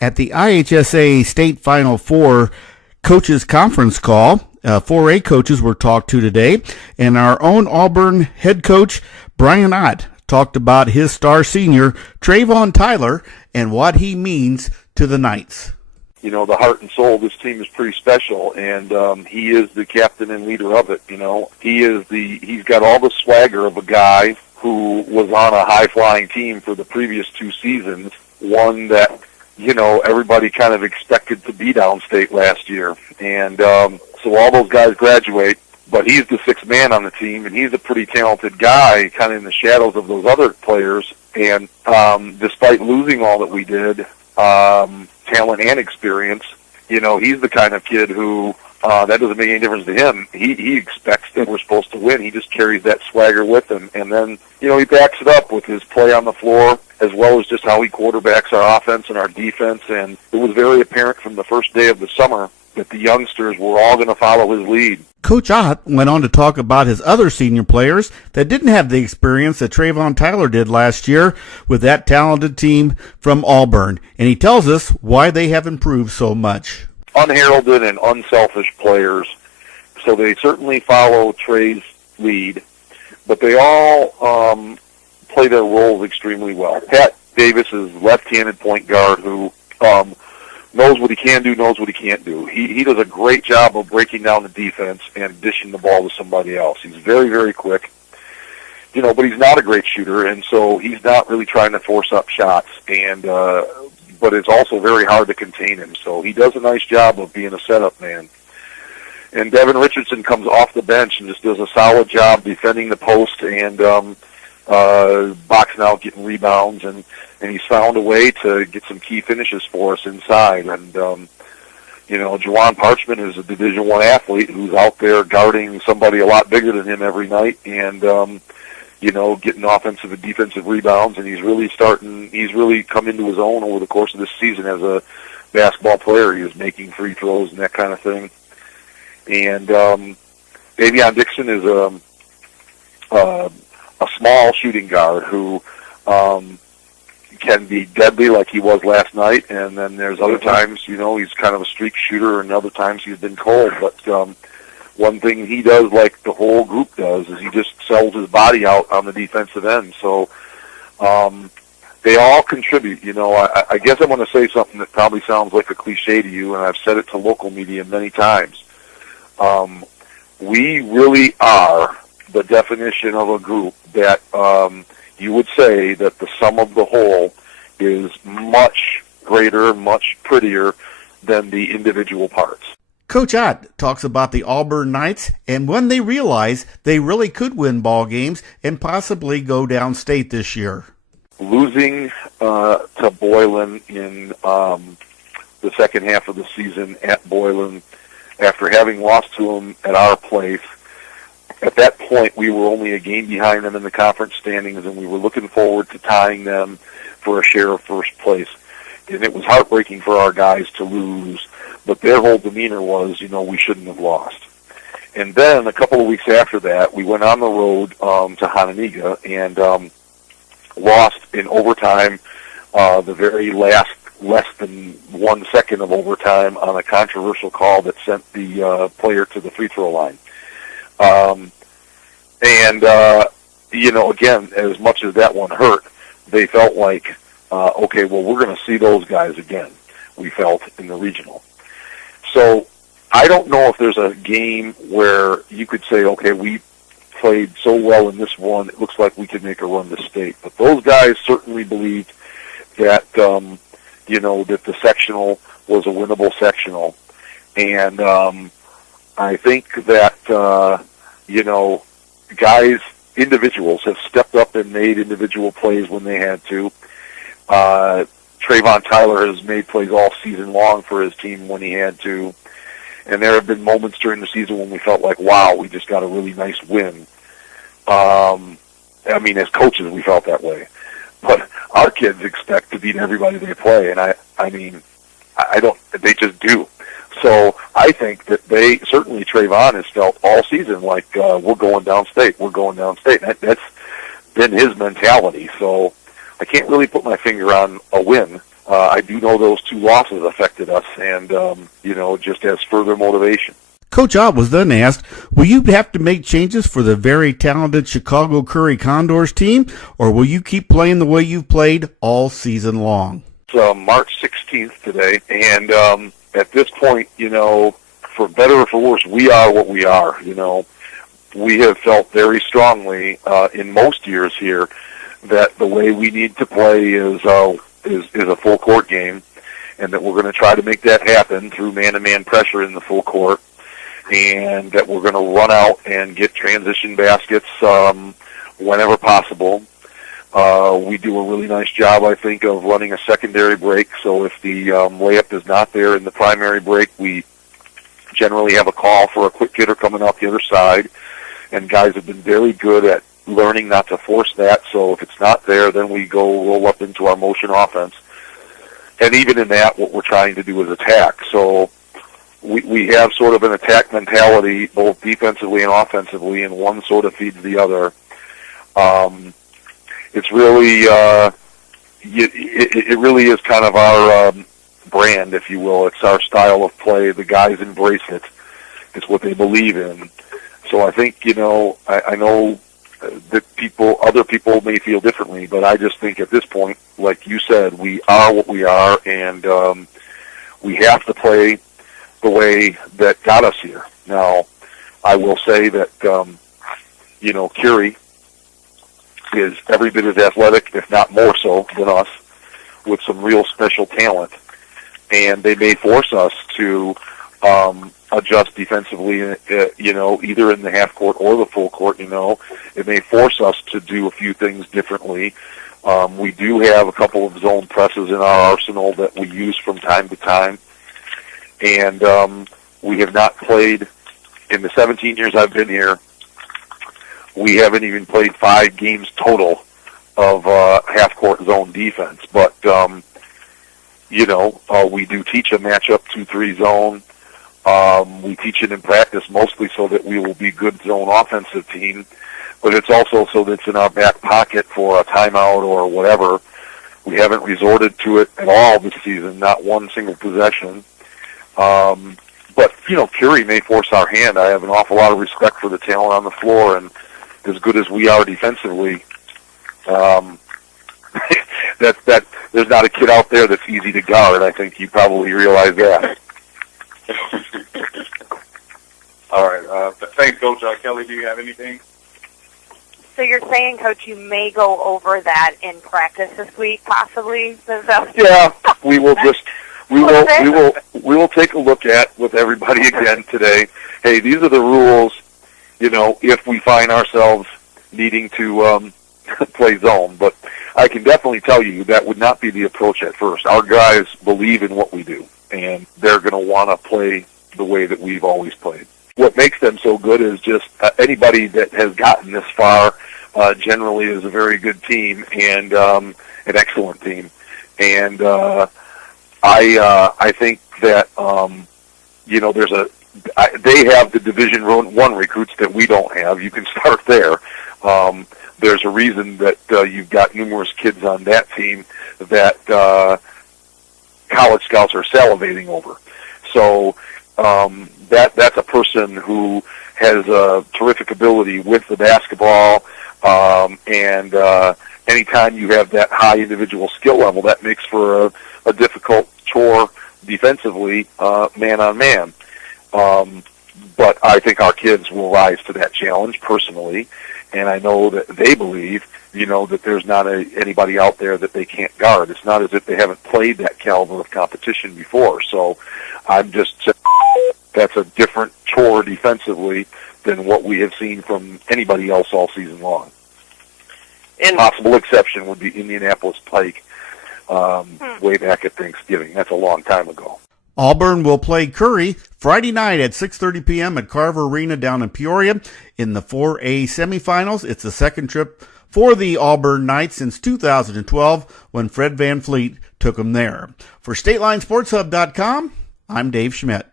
At the IHSA State Final Four Coaches Conference call, 4A coaches were talked to today, and our own Auburn head coach, Bryan Ott, talked about his star senior, Trayvon Tyler, and what he means to the Knights. You know, the heart and soul of this team is pretty special, and he is the captain and leader of it. You know, he's got all the swagger of a guy who was on a high-flying team for the previous 2 seasons, one that, you know, everybody kind of expected to be downstate last year. And so all those guys graduate, but he's the 6th man on the team, and he's a pretty talented guy, kind of in the shadows of those other players. And despite losing all that we did, talent and experience, you know, he's the kind of kid who, that doesn't make any difference to him. He expects that we're supposed to win. He just carries that swagger with him. And then, you know, he backs it up with his play on the floor, as well as just how he quarterbacks our offense and our defense. And it was very apparent from the first day of the summer that the youngsters were all going to follow his lead. Coach Ott went on to talk about his other senior players that didn't have the experience that Trayvon Tyler did last year with that talented team from Auburn. And he tells us why they have improved so much. Unheralded and unselfish players, so they certainly follow Trey's lead, but they all play their roles extremely well. Pat Davis is left-handed point guard who knows what he can do, knows what he can't do. He does a great job of breaking down the defense and dishing the ball to somebody else. He's very, very quick, you know, but he's not a great shooter, and so he's not really trying to force up shots, and but it's also very hard to contain him. So he does a nice job of being a setup man. And Devin Richardson comes off the bench and just does a solid job defending the post and boxing out, getting rebounds, and he's found a way to get some key finishes for us inside. And, you know, Juwan Parchment is a Division I athlete who's out there guarding somebody a lot bigger than him every night and, you know, getting offensive and defensive rebounds, and he's really come into his own over the course of this season as a basketball player. He was making free throws and that kind of thing. And Davion Dixon is a small shooting guard who can be deadly like he was last night, and then there's other times, you know, he's kind of a streak shooter, and other times he's been cold. But one thing he does, like the whole group does, is he just sells his body out on the defensive end. So they all contribute. You know, I guess I'm going to say something that probably sounds like a cliche to you, and I've said it to local media many times. We really are the definition of a group that you would say that the sum of the whole is much greater, much prettier than the individual parts. Coach Ott talks about the Auburn Knights and when they realize they really could win ball games and possibly go downstate this year. Losing to Boylan in the second half of the season at Boylan, after having lost to them at our place, at that point we were only a game behind them in the conference standings, and we were looking forward to tying them for a share of first place. And it was heartbreaking for our guys to lose, but their whole demeanor was, you know, we shouldn't have lost. And then a couple of weeks after that, we went on the road to Hononegah and lost in overtime, the very last, less than 1 second of overtime on a controversial call that sent the player to the free throw line. You know, again, as much as that one hurt, they felt like, okay, well, we're going to see those guys again, we felt, in the regional. So I don't know if there's a game where you could say, okay, we played so well in this one, it looks like we could make a run to state. But those guys certainly believed that, you know, that the sectional was a winnable sectional. And I think that, you know, guys, individuals have stepped up and made individual plays when they had to. Trayvon Tyler has made plays all season long for his team when he had to. And there have been moments during the season when we felt like, wow, we just got a really nice win. I mean, as coaches, we felt that way. But our kids expect to beat everybody they play, and I mean, they just do. So I think that they, certainly Trayvon has felt all season like, we're going downstate, we're going downstate. That's been his mentality. So I can't really put my finger on a win. I do know those 2 losses affected us, and, just as further motivation. Coach Ott was then asked, will you have to make changes for the very talented Chicago Curie Condors team, or will you keep playing the way you've played all season long? It's March 16th today, and at this point, for better or for worse, we are what we are. We have felt very strongly in most years here that the way we need to play is a full court game, and that we're going to try to make that happen through man-to-man pressure in the full court, and that we're going to run out and get transition baskets whenever possible. We do a really nice job, I think, of running a secondary break. So if the layup is not there in the primary break, we generally have a call for a quick hitter coming off the other side. And guys have been very good at learning not to force that. So if it's not there, then we go roll up into our motion offense. And even in that, what we're trying to do is attack. So we have sort of an attack mentality, both defensively and offensively, and one sort of feeds the other. It's really, it really is kind of our brand, if you will. It's our style of play. The guys embrace it. It's what they believe in. So I think, I know that other people may feel differently, but I just think at this point, like you said, we are what we are, and we have to play the way that got us here. Now, I will say that, Curie is every bit as athletic, if not more so, than us, with some real special talent. And they may force us to adjust defensively, either in the half court or the full court. It may force us to do a few things differently. We do have a couple of zone presses in our arsenal that we use from time to time. And we have not played, in the 17 years I've been here, we haven't even played 5 games total of half-court zone defense. But, we do teach a matchup 2-3 zone. We teach it in practice mostly so that we will be good zone offensive team. But it's also so that it's in our back pocket for a timeout or whatever. We haven't resorted to it at all this season, not one single possession. But, Curie may force our hand. I have an awful lot of respect for the talent on the floor, and as good as we are defensively, that there's not a kid out there that's easy to guard. I think you probably realize that. All right. Thanks, Coach. Kelly, do you have anything? So you're saying, Coach, you may go over that in practice this week, possibly? Yeah, we will just we will take a look at with everybody again today. Hey, these are the rules. If we find ourselves needing to play zone, but I can definitely tell you that would not be the approach at first. Our guys believe in what we do, and they're going to want to play the way that we've always played. What makes them so good is just anybody that has gotten this far generally is a very good team and an excellent team. And I think that they have the Division I recruits that we don't have. You can start there. There's a reason that you've got numerous kids on that team that college scouts are salivating over. So that's a person who has a terrific ability with the basketball, and anytime you have that high individual skill level, that makes for a difficult chore defensively, man on man. But I think our kids will rise to that challenge personally, and I know that they believe, that there's not anybody out there that they can't guard. It's not as if they haven't played that caliber of competition before. So I'm just saying that's a different chore defensively than what we have seen from anybody else all season long. And possible exception would be Indianapolis Pike way back at Thanksgiving. That's a long time ago. Auburn will play Curie Friday night at 6:30 p.m. at Carver Arena down in Peoria in the 4A semifinals. It's the second trip for the Auburn Knights since 2012 when Fred VanVleet took them there. For StatelineSportsHub.com, I'm Dave Schmidt.